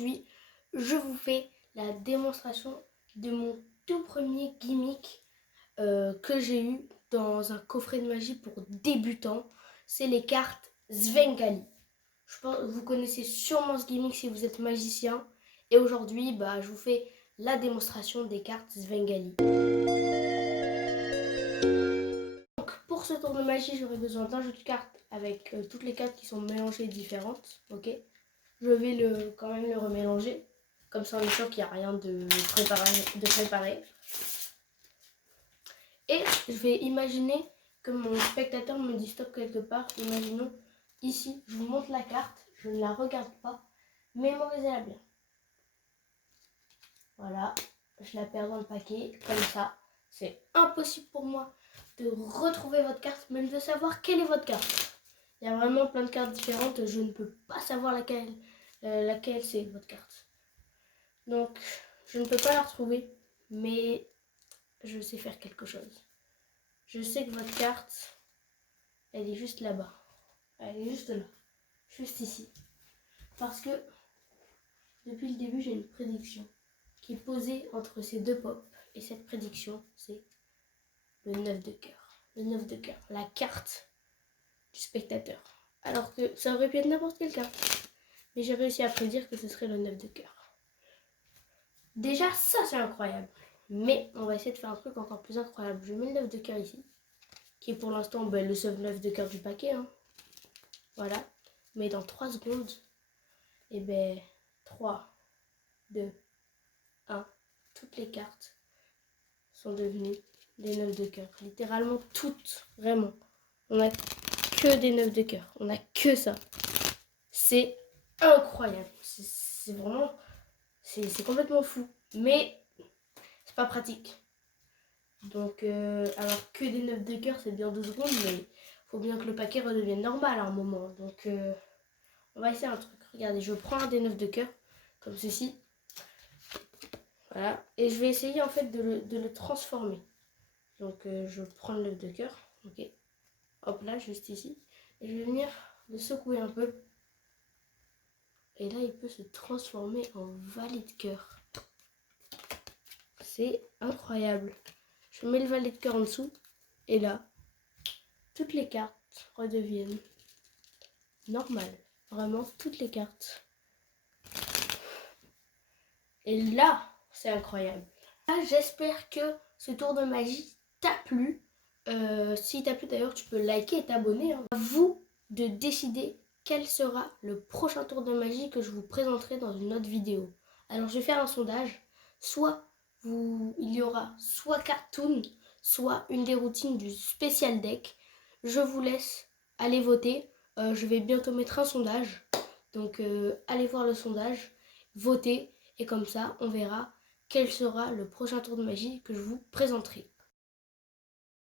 aujourd'hui, je vous fais la démonstration de mon tout premier gimmick que j'ai eu dans un coffret de magie pour débutants. C'est les cartes Svengali. Je pense que vous connaissez sûrement ce gimmick si vous êtes magicien. Et aujourd'hui, je vous fais la démonstration des cartes Svengali. Donc, pour ce tour de magie, j'aurai besoin d'un jeu de cartes avec toutes les cartes qui sont mélangées différentes. Ok, je vais quand même le remélanger. Comme ça, on est sûr qu'il n'y a rien de préparé. Et je vais imaginer que mon spectateur me dit stop quelque part. Imaginons ici, je vous montre la carte, je ne la regarde pas, mémorisez-la bien. Voilà, je la perds dans le paquet, comme ça. C'est impossible pour moi de retrouver votre carte, même de savoir quelle est votre carte. Il y a vraiment plein de cartes différentes, je ne peux pas savoir laquelle c'est votre carte. Donc, je ne peux pas la retrouver, mais je sais faire quelque chose. Je sais que votre carte, elle est juste là-bas. Elle est juste là. Juste ici. Parce que, depuis le début, j'ai une prédiction qui est posée entre ces deux pops. Et cette prédiction, c'est le 9 de cœur. Le 9 de cœur. La carte du spectateur. Alors que ça aurait pu être n'importe quelle carte. Mais j'ai réussi à prédire que ce serait le 9 de cœur. Déjà, ça, c'est incroyable. Mais on va essayer de faire un truc encore plus incroyable. Je mets le 9 de cœur ici. Qui est pour l'instant le seul 9 de cœur du paquet. Voilà. Mais dans 3 secondes, 3, 2, 1, toutes les cartes sont devenues des 9 de cœur. Littéralement toutes, vraiment. On n'a que des 9 de cœur. On n'a que ça. C'est incroyable. C'est vraiment... C'est complètement fou. Mais c'est pas pratique. Donc, alors que des 9 de cœur, c'est bien 12 secondes, mais il faut bien que le paquet redevienne normal à un moment. Donc, on va essayer un truc. Regardez, je prends un des 9 de cœur, comme ceci. Voilà. Et je vais essayer en fait de le transformer. Donc, je prends le 9 de cœur. Ok. Hop là, juste ici. Et je vais venir le secouer un peu. Et là, il peut se transformer en valet de cœur. C'est incroyable. Je mets le valet de cœur en dessous. Et là, toutes les cartes redeviennent normales. Vraiment, toutes les cartes. Et là, c'est incroyable. J'espère que ce tour de magie t'a plu. Si t'a plu d'ailleurs, tu peux liker et t'abonner. À vous de décider quel sera le prochain tour de magie que je vous présenterai dans une autre vidéo. Alors je vais faire un sondage. Il y aura soit Cartoon, soit une des routines du spécial deck. Je vous laisse aller voter. Je vais bientôt mettre un sondage. Donc allez voir le sondage, votez et comme ça on verra quel sera le prochain tour de magie que je vous présenterai.